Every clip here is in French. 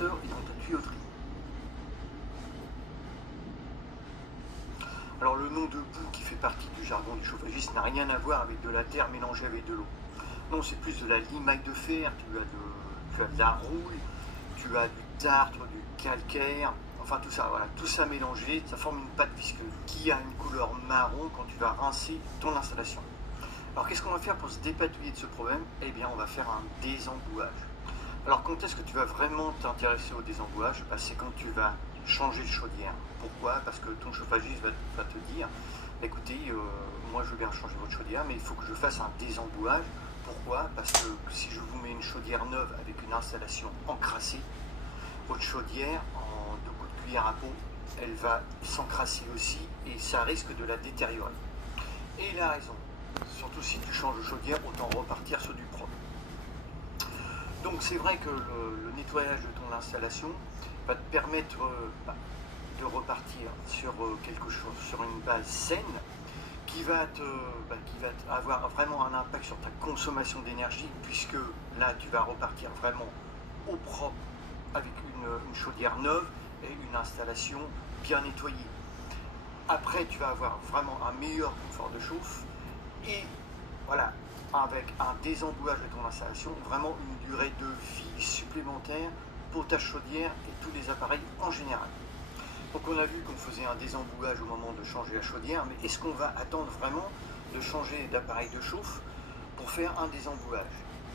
radiateur et dans ta tuyauterie. Alors le nom de boue qui fait partie du jargon du chauffagiste n'a rien à voir avec de la terre mélangée avec de l'eau. Non, c'est plus de la limaille de fer, tu as de la rouille, tu as du tartre, du calcaire, enfin tout ça, voilà, tout ça mélangé, ça forme une pâte visqueuse qui a une couleur marron quand tu vas rincer ton installation. Alors qu'est-ce qu'on va faire pour se dépatouiller de ce problème? Eh bien on va faire un désembouage. Alors quand est-ce que tu vas vraiment t'intéresser au désembouage? C'est quand tu vas changer de chaudière. Pourquoi? Parce que ton chauffagiste va te dire, écoutez, moi je veux bien changer votre chaudière, mais il faut que je fasse un désembouage. Pourquoi? Parce que si je vous mets une chaudière neuve avec une installation encrassée, votre chaudière, en 2 coups de cuillère à peau, elle va s'encrasser aussi et ça risque de la détériorer. Et il a raison. Surtout si tu changes de chaudière, autant repartir sur du propre. Donc c'est vrai que le nettoyage de ton installation va te permettre de repartir sur quelque chose, sur une base saine qui va avoir vraiment un impact sur ta consommation d'énergie, puisque là tu vas repartir vraiment au propre avec une chaudière neuve et une installation bien nettoyée. Après tu vas avoir vraiment un meilleur confort de chauffe et voilà, avec un désembouage de ton installation, vraiment une durée de vie supplémentaire pour ta chaudière et tous les appareils en général. Donc on a vu qu'on faisait un désembouage au moment de changer la chaudière, mais est-ce qu'on va attendre vraiment de changer d'appareil de chauffe pour faire un désembouage?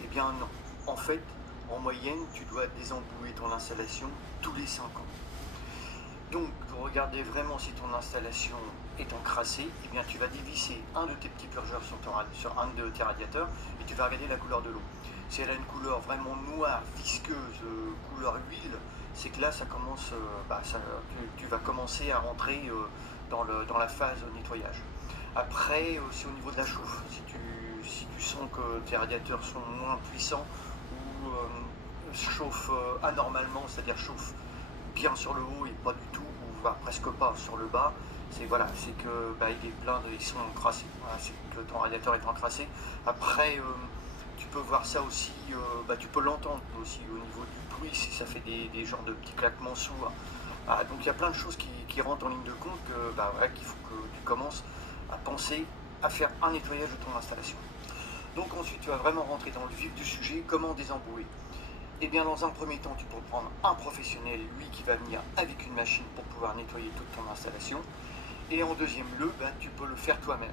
Eh bien non. En fait, en moyenne, tu dois désembouer ton installation tous les 5 ans. Donc, pour regarder vraiment si ton installation est encrassée, eh bien, tu vas dévisser un de tes petits purgeurs sur un de tes radiateurs et tu vas regarder la couleur de l'eau. Si elle a une couleur vraiment noire, visqueuse, couleur huile, c'est que là, ça commence, tu vas commencer à rentrer dans la phase nettoyage. Après, aussi au niveau de la chauffe, si tu sens que tes radiateurs sont moins puissants ou chauffent anormalement, c'est-à-dire chauffent bien sur le haut et pas du tout, ou presque pas sur le bas, c'est voilà, c'est que il est plein ils sont encrassés. Voilà, c'est que ton radiateur est encrassé. Après, tu peux voir ça aussi, tu peux l'entendre aussi au niveau du bruit, si ça fait des genres de petits claquements sourds. Donc il y a plein de choses qui rentrent en ligne de compte qu'il faut que tu commences à penser à faire un nettoyage de ton installation. Donc ensuite tu vas vraiment rentrer dans le vif du sujet, comment désembouer. Eh bien, dans un premier temps, tu peux prendre un professionnel, lui, qui va venir avec une machine pour pouvoir nettoyer toute ton installation. Et en deuxième lieu, tu peux le faire toi-même.